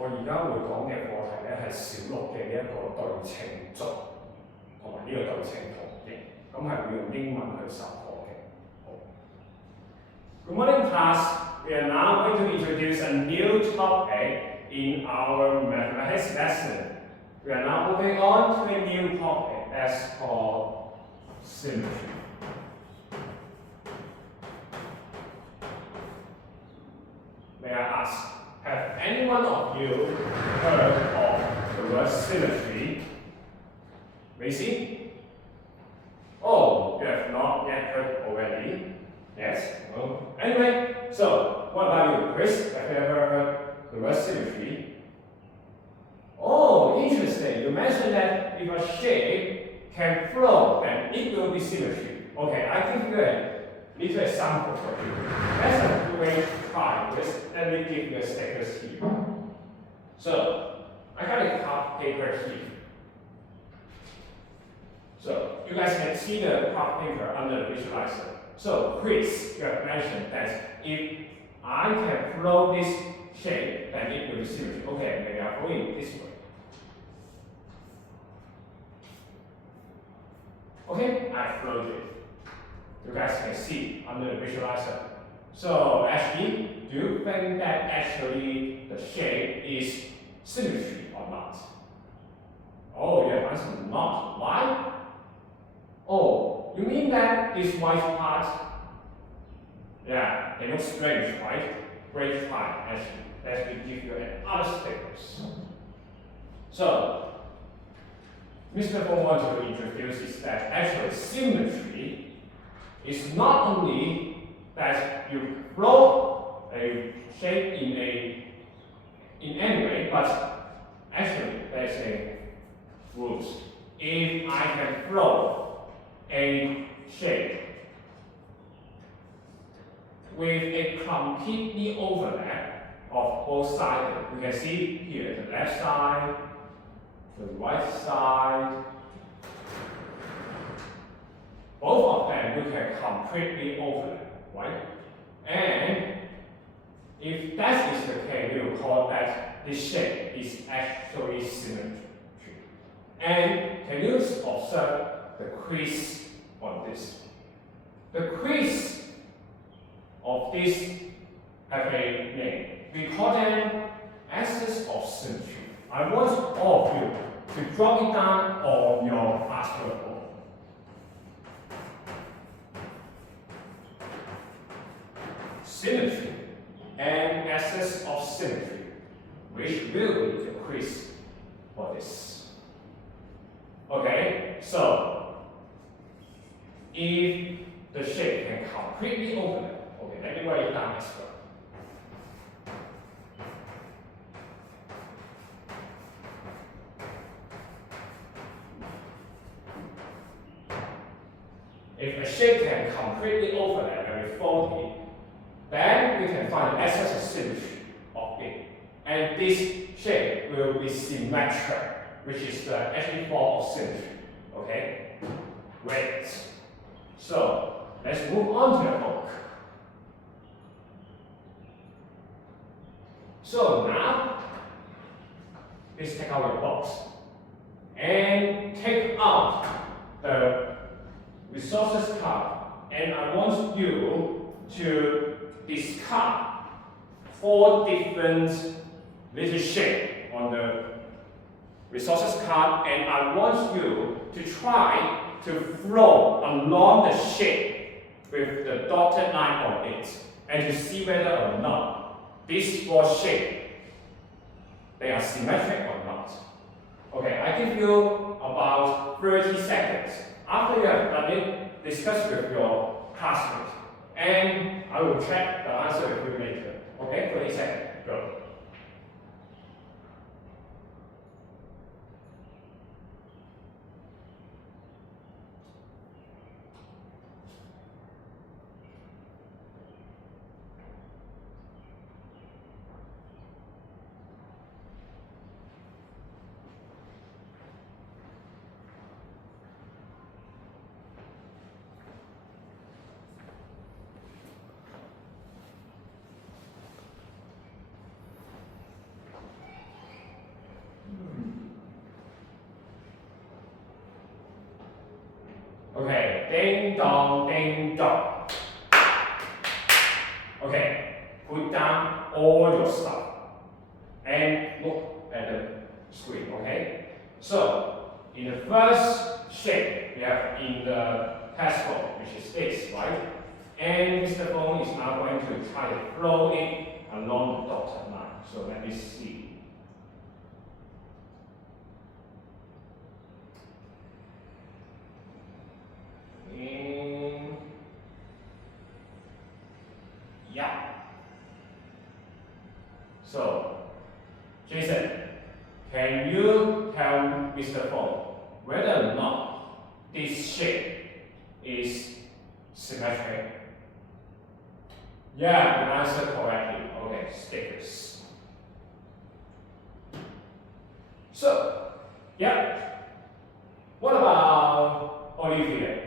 我而家會講嘅課題咧係小六嘅一個對稱軸同埋呢個對稱圖形，咁係會用英文去授課嘅。好 Good morning, class. We are now going to introduce a new topic in our mathematics lesson. We are now moving on to a new topic that's called symmetry. May I ask, have any one of you heard of the word symmetry? Macy? Oh, you have not yet heard already? Yes? Well, anyway, so what about you, Chris? Have you ever heard the word symmetry? Oh, interesting. You mentioned that if a shape can flow, then it will be symmetry. Okay, I give you a little example for you. Let's have a way to try this. Let me give you a stickers here. So, I got a card paper here. So, you guys can see the card paper under the visualizer. So, Chris, you have mentioned that if I can flow this shape, then it will be symmetry. Okay, maybe I'll go in this way. Okay, I flowed it. You guys can see under the visualizer. So, actually, do you think that actually the shape is symmetry or not? Oh, you have answered not. Why? Oh, you mean that this white part? Yeah, they look strange, right? Great fine, actually. Let me give you another stickers. So, Mr. Fong wants to introduce is that actually symmetry is not only that you flow a shape in any way, but actually there's a rule. If I can flow a shape with a completely overlap of both sides, you can see here the left side, the right side, both of them you can completely overlap, right? And if that is the case, we will call that this shape is actually symmetry. And can you observe the crease on this? The crease of this have a name. We call them axis of symmetry. I want all of you to drop it down on your password board. Symmetry and axis of symmetry, which will be the crease for this. Okay, so if the shape can completely overlap, okay, let me write it down as well. If a shape can completely overlap and fold it, then we can find the axis of symmetry of it. And this shape will be symmetric, which is the actual form of symmetry. Okay? Great. So, let's move on to the book. So now, please take out your box and take out the resources card, and I want you to discard 4 different little shapes on the resources card, and I want you to try to flow along the shape with the dotted line on it, and to see whether or not these 4 shapes they are symmetric or not. Okay, I give you about 30 seconds. After you have done it, discuss with your classmates, and I will check the answer with you later. Okay, 30 seconds. Go. ding dong, ding dong. Okay, put down all your stuff and look at the screen, okay? So, in the first shape, we have in the test book, which is this, right? And Mr. Fong is now going to try to flow it along the dotted line. So let me see. And yeah. So, Jason, can you tell Mr. Fong whether or not this shape is symmetric? Yeah, you answered correctly. Okay, stickers. So, yeah. What about Olivia?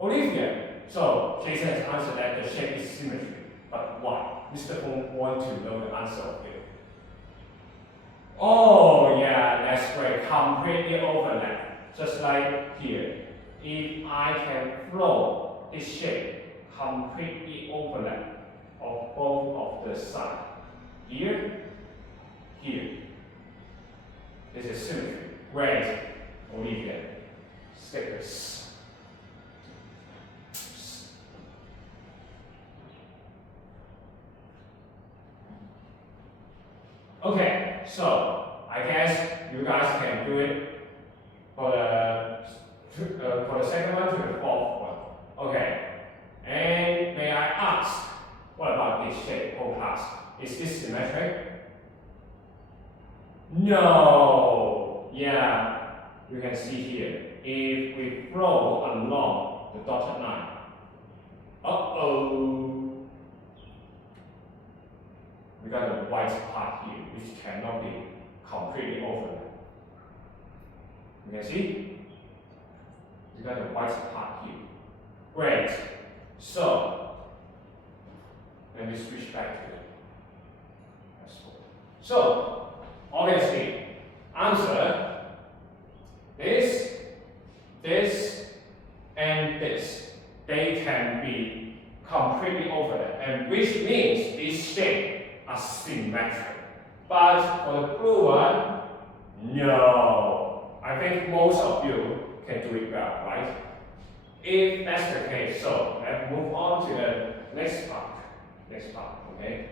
Olivia, so Jason has answered that the shape is symmetric, but why? Mr. Fong wants to know the answer of it. Oh yeah, that's great. Completely overlap. Just like here. If I can flow this shape completely overlap of both of the sides. Here, here. This is symmetry. Where is Olivia? Stickers. Okay, so I guess you guys can do it for the second one to the fourth one. Okay, and may I ask, what about this shape, whole class? Is this symmetric? No. Yeah, you can see here. If we flow along the dotted line, we got a white part here, which cannot be completely overlapped. You can see? We got a white part here. Great. So, let me switch back to it. So, obviously, answer this, and this. They can be completely overlapped, and which means this shape are symmetric. But for the blue one, no. I think most of you can do it well, right? If that's the case, so let's move on to the next part. Okay?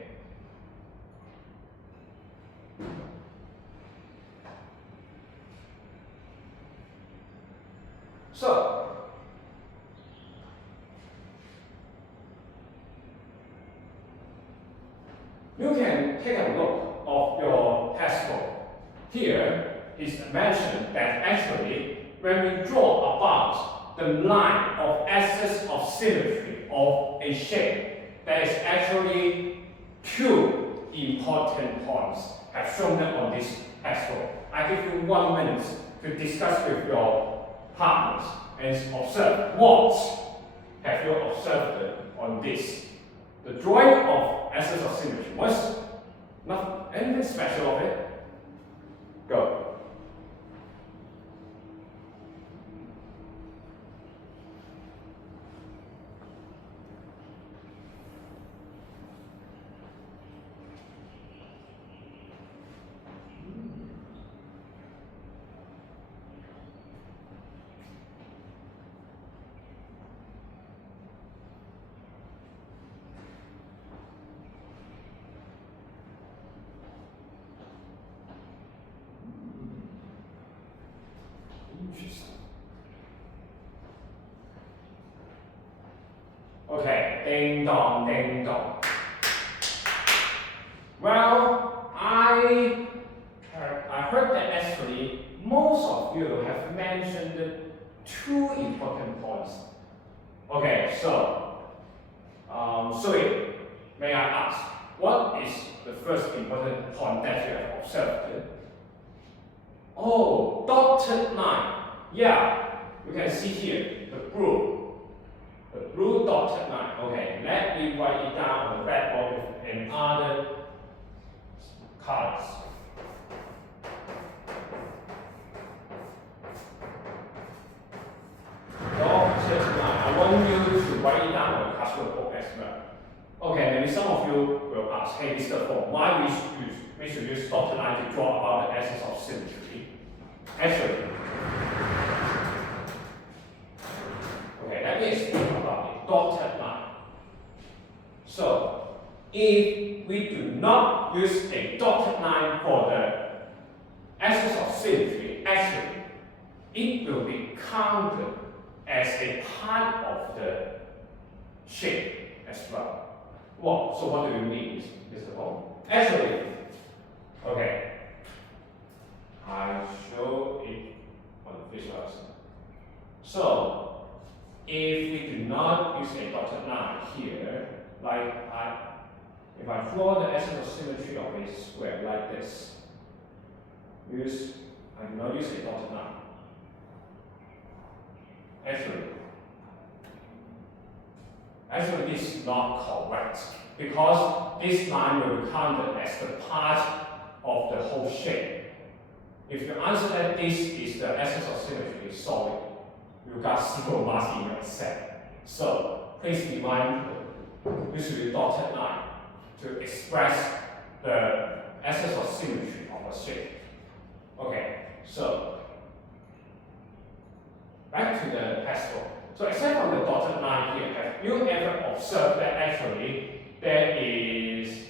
So, you can take a look of your textbook. Here is mentioned that actually when we draw about the line of axis of symmetry of a shape, there is actually two important points have shown up on this textbook. I give you 1 minute to discuss with your partners and observe what have you observed on this. The drawing of axis of symmetry was not anything special of it. Go. Okay, ding dong, ding dong. Well, I heard that actually most of you have mentioned two important points. Okay, so, Sui, may I ask, what is the first important point that you have observed? Oh, dotted line. Yeah, you can see here the blue dotted line. Okay, let me write it down on the blackboard in other colors. Dotted line. ask, hey, Mr. Fong, why we should use dotted line to draw about the essence of symmetry? Actually, okay, let me explain about the dotted line. So, if we do not use a dotted line for the essence of symmetry, actually, it will be counted as a part of the shape as well. Well, so what do you mean, Mr. Fong? Actually, okay, I show it on the visualization. So, if we do not use a dotted line here, like if I draw the essence of symmetry of a square like this, I do not use a dotted line. Actually, this is not correct because this line will be counted as the part of the whole shape. If you answer that this is the essence of symmetry, sorry, you got 0 marks in your set. So please define usually dotted line to express the essence of symmetry of a shape. Okay, so back to the pastel. So except from the dotted line here, have you ever observed that actually there is,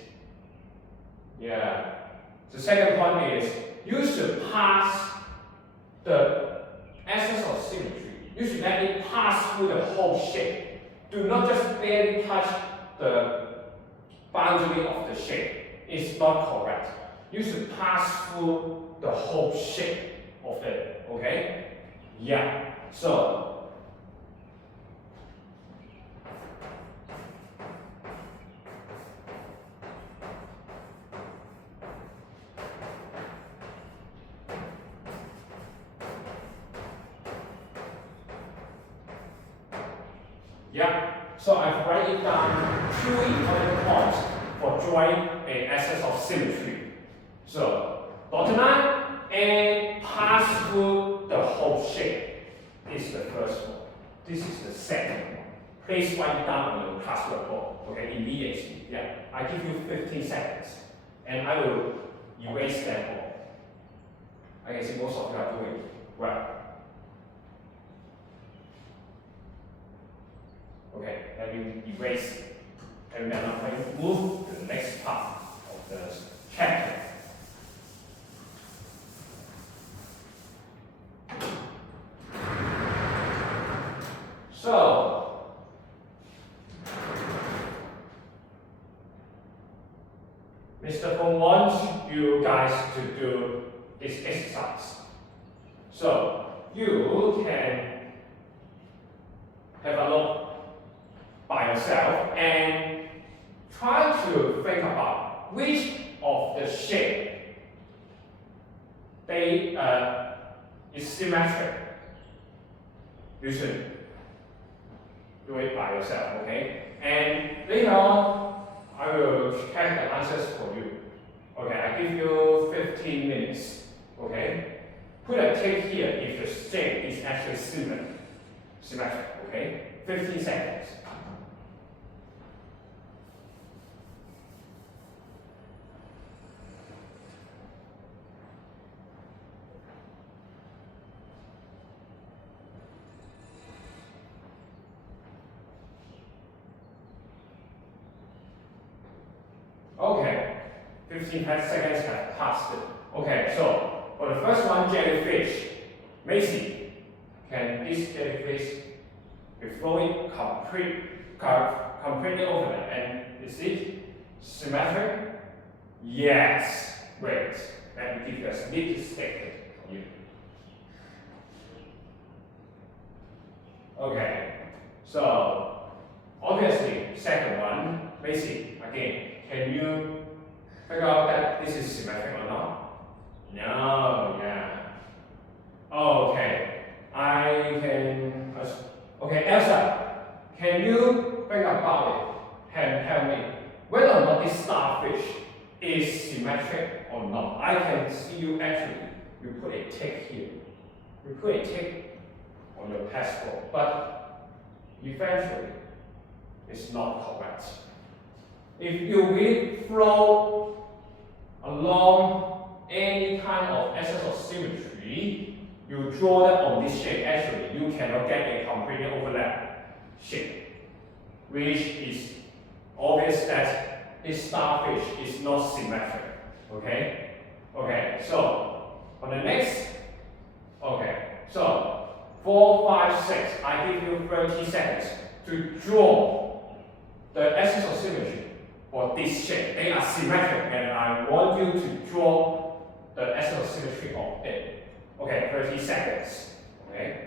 the second point is you should pass the essence of symmetry. You should let it pass through the whole shape. Do not just barely touch the boundary of the shape. It's not correct. You should pass through the whole shape of it. Okay? Yeah. So so I've written down 2 important points for drawing an essence of symmetry. So, dotted line and pass through the whole shape is the first one. This is the second one. Please write it down on the classwork board, okay, immediately. Yeah, I give you 15 seconds and I will erase them all. I can see most of you are doing well. Okay, let me erase and then I'm going to move to the next part of the chapter. So, Mr. Fong wants you guys to do this exercise. So, you can have a look by yourself and try to think about which of the shape they is symmetric. You should do it by yourself, okay? And later on, I will check the answers for you. Okay, I give you 15 minutes, okay? Put a tick here if the shape is actually symmetric, okay? 15 seconds. Okay, 15 seconds have passed. Okay, so for the first one, jellyfish. Macy, can this jellyfish be flowing completely over there? And is it symmetric? Yes. Great. Let me give you a sneak statement for you. Okay, so obviously, second one, Macy, again. Can you figure out that this is symmetric or not? No, yeah. Okay, I can. Okay, Elsa, can you think about it and tell me whether or not this starfish is symmetric or not? I can see you actually, you put a tick here. You put a tick on your passport, but eventually it's not correct. if you will flow along any kind of axis of symmetry, you draw that on this shape. Actually, you cannot get a completely overlap shape, which is obvious that this starfish is not symmetric. Okay? Okay, so on the next, so 4, 5, 6, I give you 30 seconds to draw the axis of symmetry for this shape. They are symmetric, and I want you to draw the axis of symmetry of it. Okay, 30 seconds. Okay.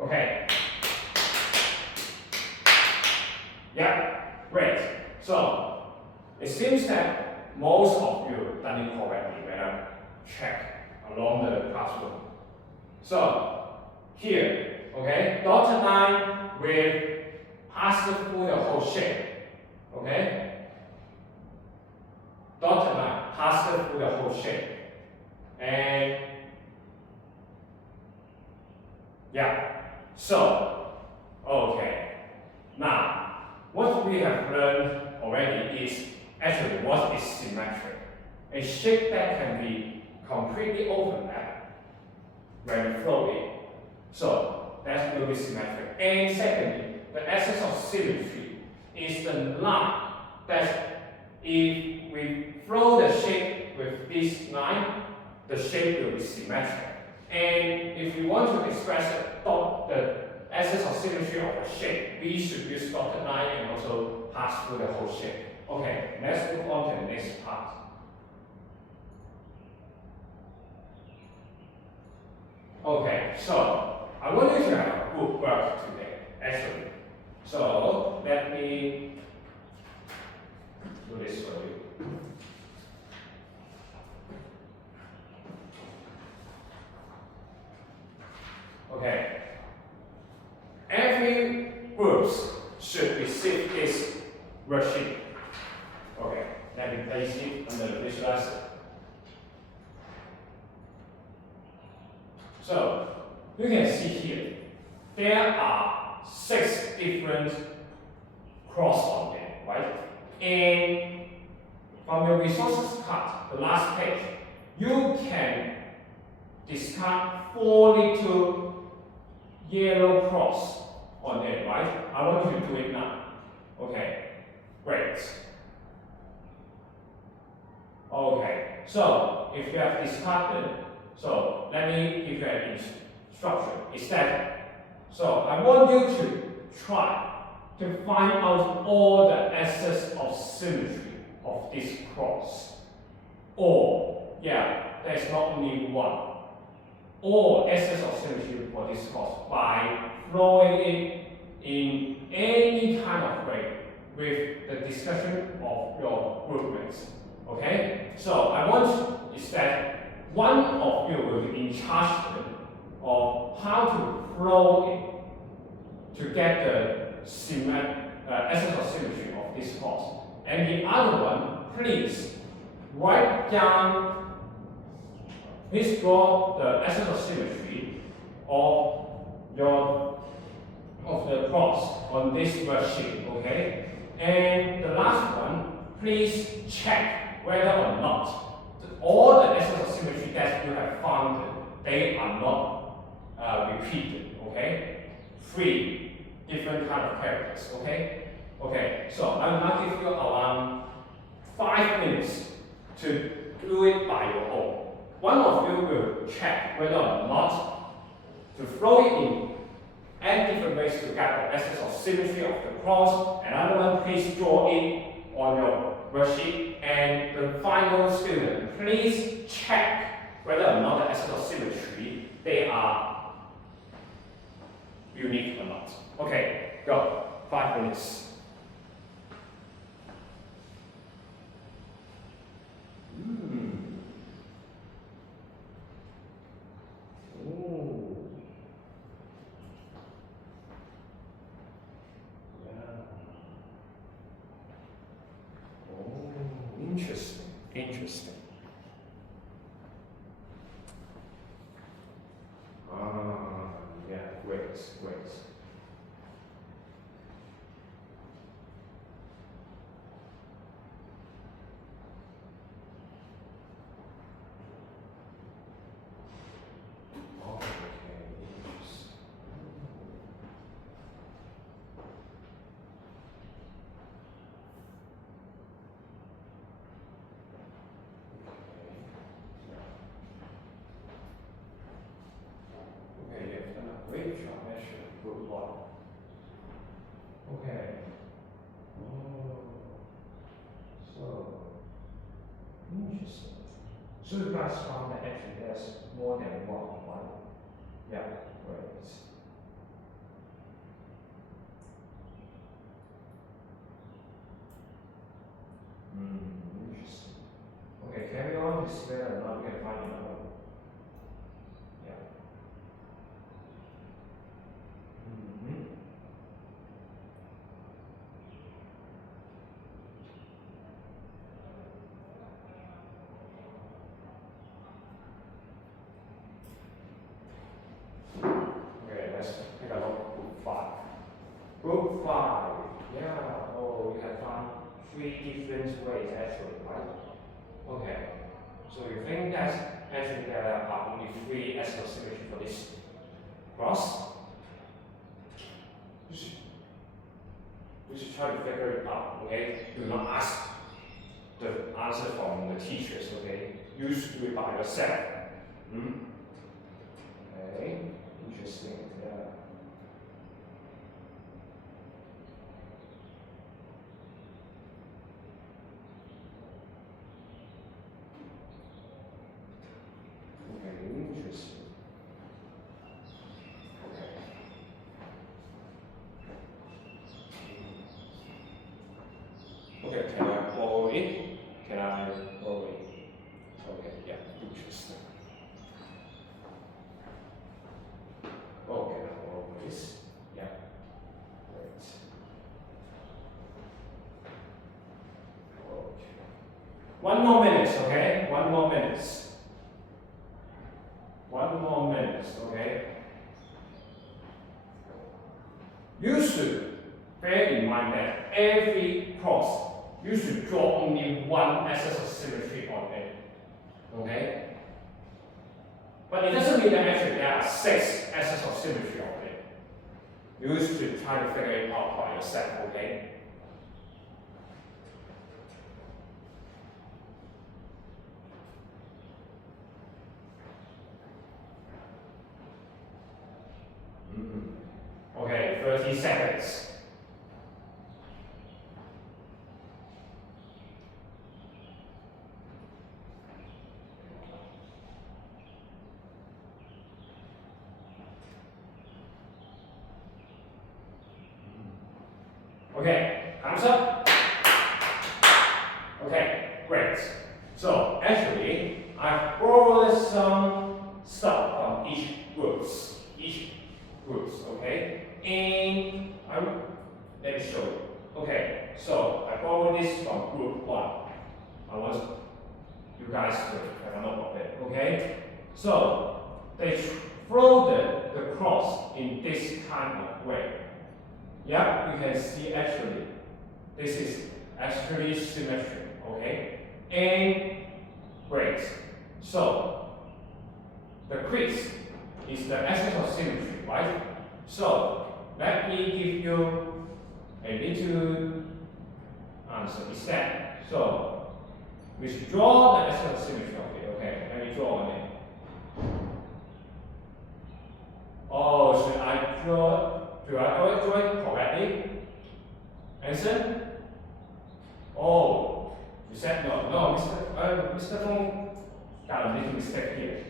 Okay. Yeah, great. So it seems that most of you done it correctly when I check along the classroom. So here, okay, dotted line with pass through the whole shape. Okay? Dotted line pass through the whole shape. And yeah. So, okay, now what we have learned already is actually what is symmetric. A shape that can be completely overlapped when flowing. So that will be symmetric. And secondly, the axis of symmetry is the line that if we flow the shape with this line, the shape will be symmetric. And if we want to express the axis of symmetry of a shape, we should use dotted line and also pass through the whole shape. Okay, let's move on to the next part. Okay, so I want you to have good work today, actually. So let me do this for you. Okay. Every group should receive this worksheet. Okay, let me place it under the visualizer. So you can see here, there are 6 different cross on them, right? And from your resources card, the last page, you can discard 42 yellow cross on it, right? I want you to do it now. Okay, great. Okay, so if you have discarded, so let me give you an instruction. Is that, so I want you to try to find out all the axes of symmetry of this cross. Or, yeah, there's not only one. All axes of symmetry for this cross by flowing it in any kind of way with the discussion of your group mates. Okay? So I want is that one of you will be in charge of how to flow it to get the axis of symmetry of this cross. And the other one, please write down. Please draw the axis of symmetry of the cross on this worksheet, okay? And the last one, please check whether or not all the axis of symmetry that you have found, they are not repeated, okay? 3 different kind of characters, okay? Okay, so I will now give you around 5 minutes to do it by your own. One of you will check whether or not to flow it in and different ways to get the axis of symmetry of the cross. Another one, please draw it on your worksheet. And the final student, please check whether or not the axis of symmetry, they are unique or not. Okay, go. 5 minutes. Interesting. Interesting. Yeah, great, great. Great job, actually. Good one. Okay. Oh, so interesting. So you guys found that actually there's more than one, right? Yeah, great. Interesting. Okay, carry on. This is where now we can find another one. Yeah. Okay, let's take a look at group 5. Group 5. Yeah, oh, we have found 3 different ways actually, right? Okay. So you think that actually there are only 3 aspect of symmetry for this cross? We should try to figure it out, okay? Do not ask the answer from the teachers, okay? You should do it by yourself. Okay, interesting. Yeah. Okay, interesting. Okay, can I borrow it? Can I borrow it? Okay, yeah, interesting. Oh, can I borrow this? Yeah, great. Okay. 1 more minute, okay? 1 more minute. 1 more minute, okay? You should bear in mind that every cross you should draw only 1 axis of symmetry on it. Okay? But it doesn't mean that actually there are 6 axes of symmetry on it. You should try to figure it out by yourself, okay? Okay, 30 seconds. Okay, thumbs up. Okay, great. So actually, I've borrowed some stuff from each groups, okay? And let me show you. Okay, so I borrowed this from group 1. I want you guys to have a note of it, okay? So they folded the cross in this kind of way. Yeah, you can see actually, this is actually symmetry, okay? And great. So the quiz is the axis of symmetry, right? So let me give you a little answer instead. So we should draw the axis of symmetry of it, okay? Let me draw on it. Oh, should I draw? Do I draw it correctly? Answer? Oh, you said no. No, Mr. Fong got a little mistake here.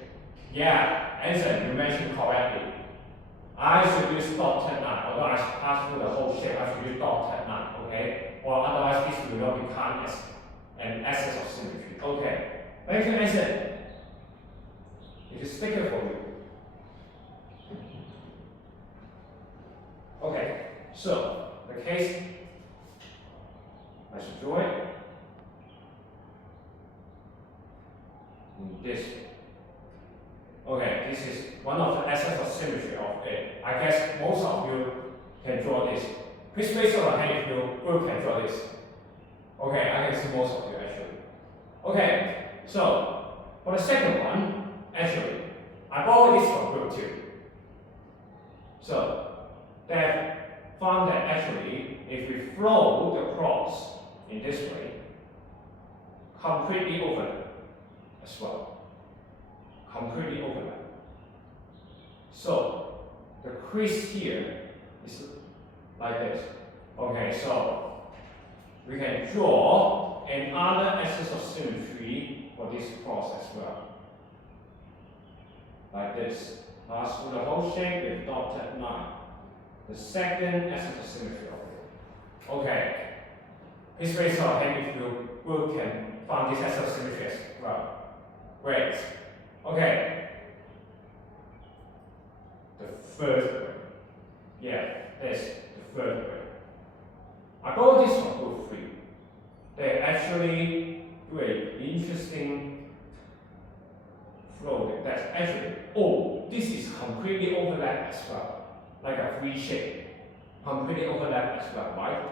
Yeah, answer, you mentioned correctly. I should use dot 10 line, although I should pass through the whole shape, I should use dot 10 line, okay? Or otherwise this will not become as an axis of symmetry. Okay. Thank you, answer. It is sticker for you. Okay, so the case, I should draw it. this. Okay, this is one of the essence of symmetry of it. I guess most of you can draw this. Please raise your hand if you can draw this. Okay, I can see most of you actually. Okay, so for the second one, actually, I borrowed this from group 2. So they have found that actually, if we flow the cross in this way, completely overlap as well. Completely overlap. So the crease here is like this. Okay, so we can draw another axis of symmetry for this cross as well. Like this. Pass through the whole shape with dotted line. The second axis of symmetry of it. Okay. Please raise your hand if you can find this axis of symmetry as well. Great. Okay. The third way. Yeah, this the third way. I borrowed this from group 3. They actually do an interesting flow that's actually, this is completely overlapped as well. Like a V shape. Completely overlapped as well, right?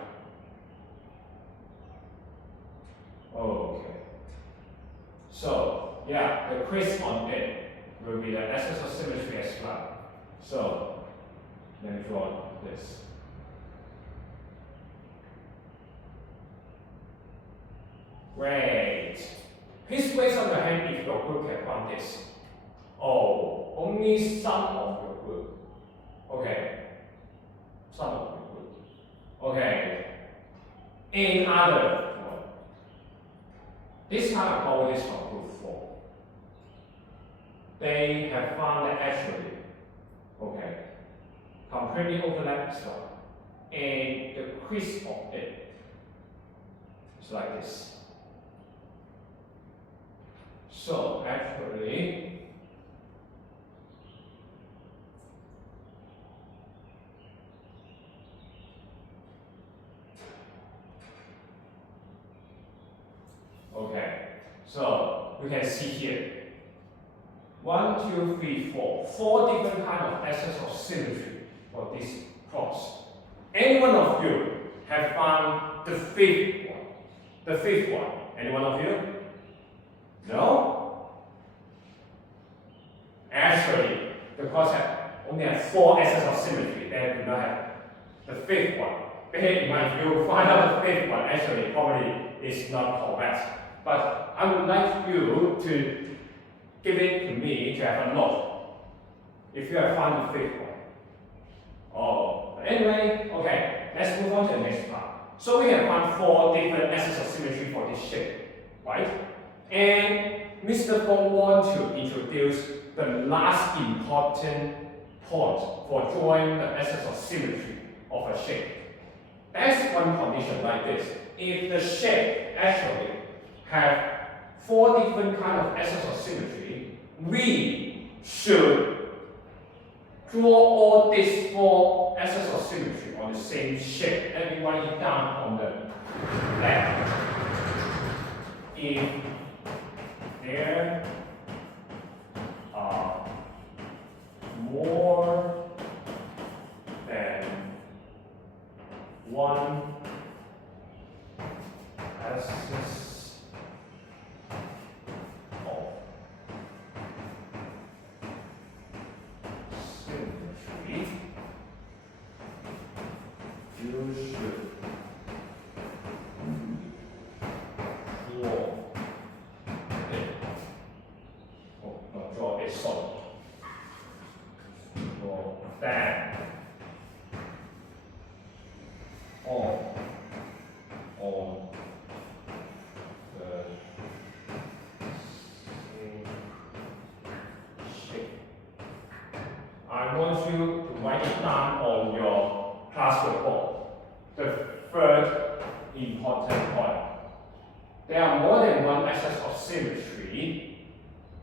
Okay. So, yeah, the crease on it will be the axis of symmetry as well. So, let me draw this. Great. Please raise up your hand if your group can find this. Only some of your group. Okay. Some of your group. Okay. Another one. This time I call this from group 4. They have found that actually, completely overlapped as well. And the crease of it is like this. So actually, so we can see here 1, 2, 3, 4. 4 different kind of axes of symmetry for this cross. Any one of you have found the fifth one? The fifth one. Any one of you? No? Actually, the cross only has 4 axes of symmetry. They do not have the fifth one. Bear in mind, if you find out the fifth one, actually probably is not correct. But I would like you to give it to me to have a note if you have found the fifth one. Anyway, let's move on to the next part. So we have found 4 different axes of symmetry for this shape, right? And Mr. Fong wants to introduce the last important point for drawing the axis of symmetry of a shape. There's one condition like this. If the shape actually have 4 different kind of axes of symmetry, we should draw all these 4 axes of symmetry on the same shape. Let me write it down on the left. If there are more than one axis of symmetry, you should draw a solid. Draw that on the same shape. I want you to write it down on your classwork board. The third important point. There are more than one axis of symmetry.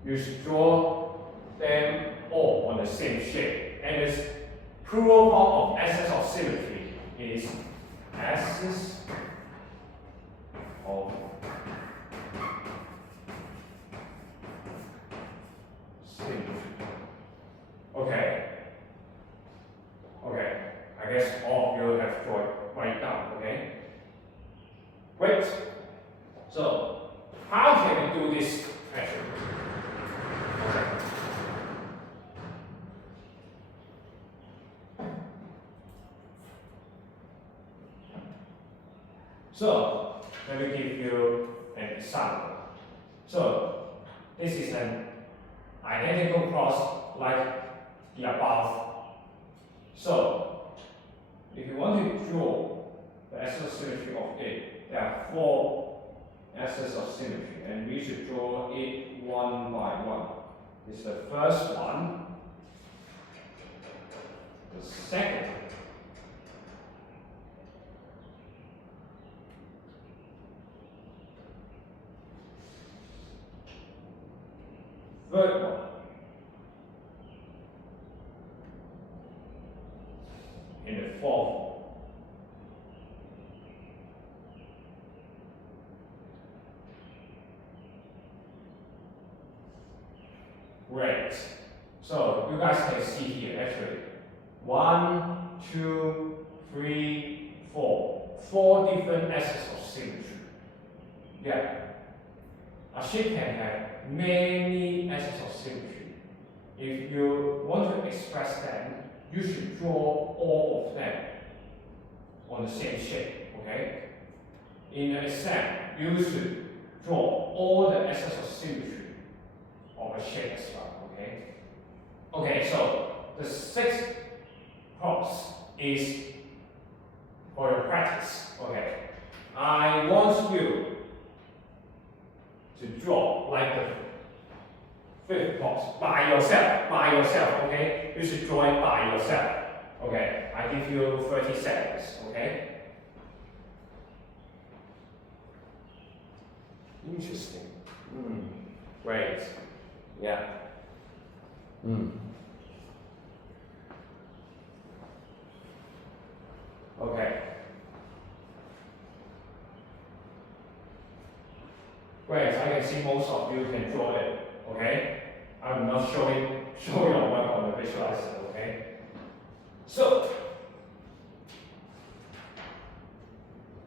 You should draw them all on the same shape. And its plural form of axis of symmetry is axis of Great. So, how can we do this measure? Okay. So, let me give you an example. So, this is an identical cross like the above. So, if you want to draw the axis of symmetry of it, there are 4 axes of symmetry, and we should draw it one by one. This is the first one, the second, third one, and the fourth one. Great. So you guys can see here actually 1, 2, 3, 4. 4 different axes of symmetry. Yeah. A shape can have many axes of symmetry. If you want to express them, you should draw all of them on the same shape. Okay? In an exam, you should draw all the axes of symmetry of a shape as well, okay? Okay, so the 6th cross is for your practice, okay? I want you to draw like the 5th cross by yourself, okay? You should draw it by yourself, okay? I give you 30 seconds, okay? Interesting. Great. Yeah. Okay. Great. I can see most of you can draw it. Okay. I'm not showing your work on the visualizer. Okay. So.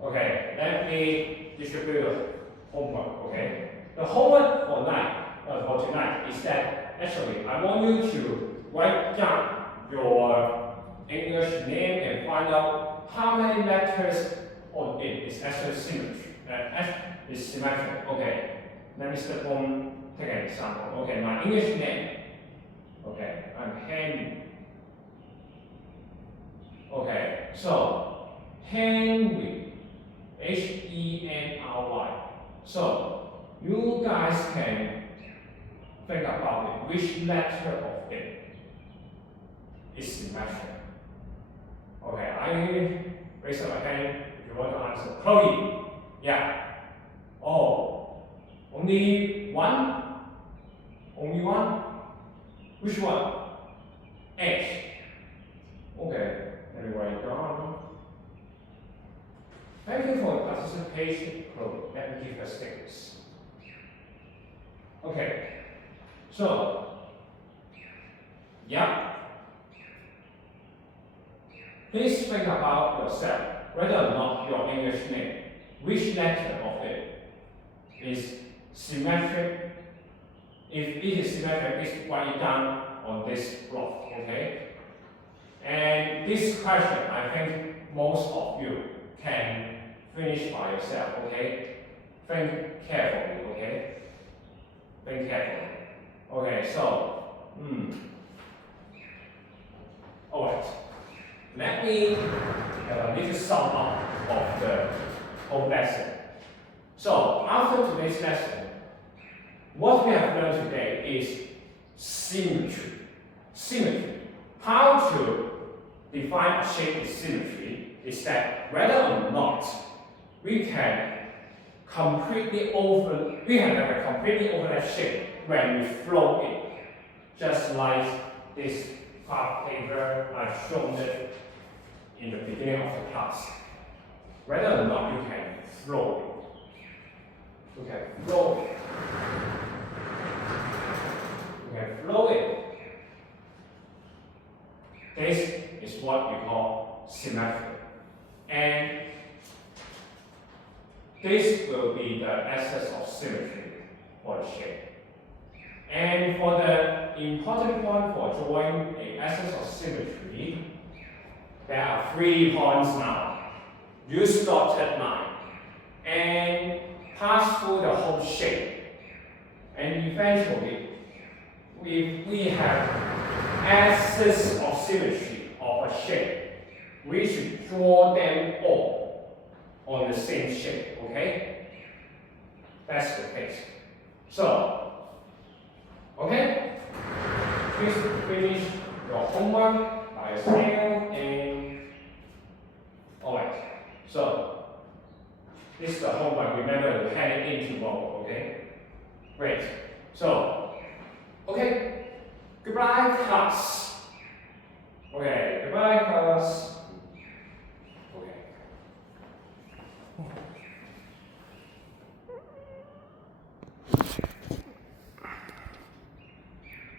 Okay. Let me distribute the homework. Okay. The homework for tonight is that actually I want you to write down your English name and find out how many letters on it is actually symmetry. Is symmetric. Okay. Let me step on take an example. Okay, my English name. Okay, I'm Henry. Okay, so Henry, Henry. So you guys can think about it. Which letter of it is symmetric? Okay, I raise up my hand if you want to answer. Chloe. Yeah. Oh, only one? Only one? Which one? H. Okay, let me write it down. Thank you for your participation, Chloe. Let me give her stickers. Okay, so, yeah. Please think about yourself, whether or not your English name, which letter of it is symmetric. If it is symmetric, please write it down on this block, okay? And this question, I think most of you can finish by yourself, okay? Think carefully, okay? Think carefully. Okay, so, alright. Let me have a little sum up of the whole lesson. So, after today's lesson, what we have learned today is symmetry. Symmetry. How to define a shape with symmetry is that whether or not we can have a completely overlap shape when we flow it. Just like this graph paper I've shown it in the beginning of the class. Whether or not you can flow it. You can flow it. You can flow it. This is what we call symmetry. And this will be the axis of symmetry for the shape. And for the important point for drawing an axis of symmetry, there are 3 points now. Use dotted line and pass through the whole shape. And eventually, if we have axis of symmetry of a shape, we should draw them all on the same shape, okay? That's the case. So, okay? Please finish your homework by yourself and alright. So, this is the homework. Remember to hand it in tomorrow, okay? Great. So, okay. Goodbye, class. Okay.